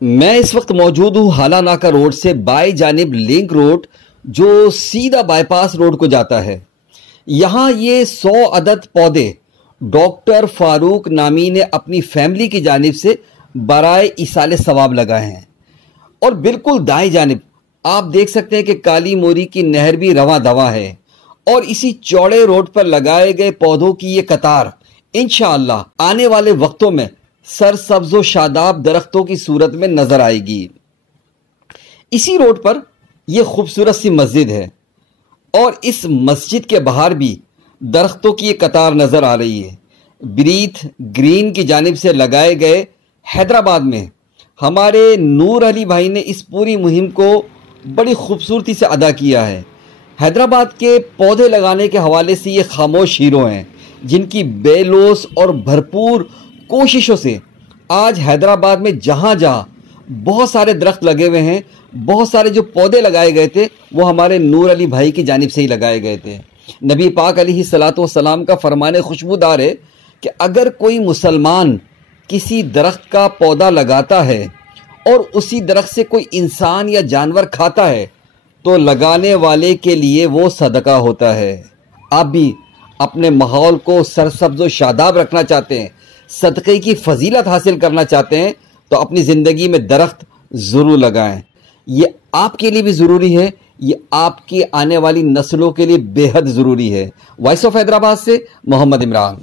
मैं इस वक्त मौजूद हूँ हाला नाका रोड से बाई जानिब लिंक रोड जो सीधा बाईपास रोड को जाता है। यहाँ ये 100 अदद पौधे डॉक्टर फारूक नामी ने अपनी फैमिली की जानिब से बराए इसाले सवाब लगाए हैं। और बिल्कुल दाएं जानिब आप देख सकते हैं कि काली मोरी की नहर भी रवां दवा है और इसी चौड़े रोड पर लगाए गए पौधों की ये कतार इंशाअल्लाह आने वाले वक्तों में सरसब्ज व शादाब दरख्तों की सूरत में नजर आएगी। इसी रोड पर यह खूबसूरत सी मस्जिद है और इस मस्जिद के बाहर भी दरख्तों की एक कतार नजर आ रही है। ब्रीथ ग्रीन की जानिब से लगाए गए हैदराबाद में हमारे नूर अली भाई ने इस पूरी मुहिम को बड़ी खूबसूरती से अदा किया है। हैदराबाद के पौधे लगाने के हवाले से ये खामोश हीरो हैं जिनकी बेलोस और भरपूर कोशिशों से आज हैदराबाद में जहाँ जहाँ बहुत सारे दरख्त लगे हुए हैं, बहुत सारे जो पौधे लगाए गए थे वो हमारे नूर अली भाई की जानिब से ही लगाए गए थे। नबी पाक अलैहिस्सलातु वस्सलाम का फरमाने खुशबूदार है कि अगर कोई मुसलमान किसी दरख्त का पौधा लगाता है और उसी दरख्त से कोई इंसान या जानवर खाता है तो लगाने वाले के लिए वो सदका होता है। आप भी अपने माहौल को सरसब्ज व शादाब रखना चाहते हैं, सदक़े की फजीलत हासिल करना चाहते हैं तो अपनी ज़िंदगी में दरख्त ज़रूर लगाएं। ये आपके लिए भी ज़रूरी है, ये आपकी आने वाली नस्लों के लिए बेहद ज़रूरी है। वॉइस ऑफ हैदराबाद से मोहम्मद इमरान।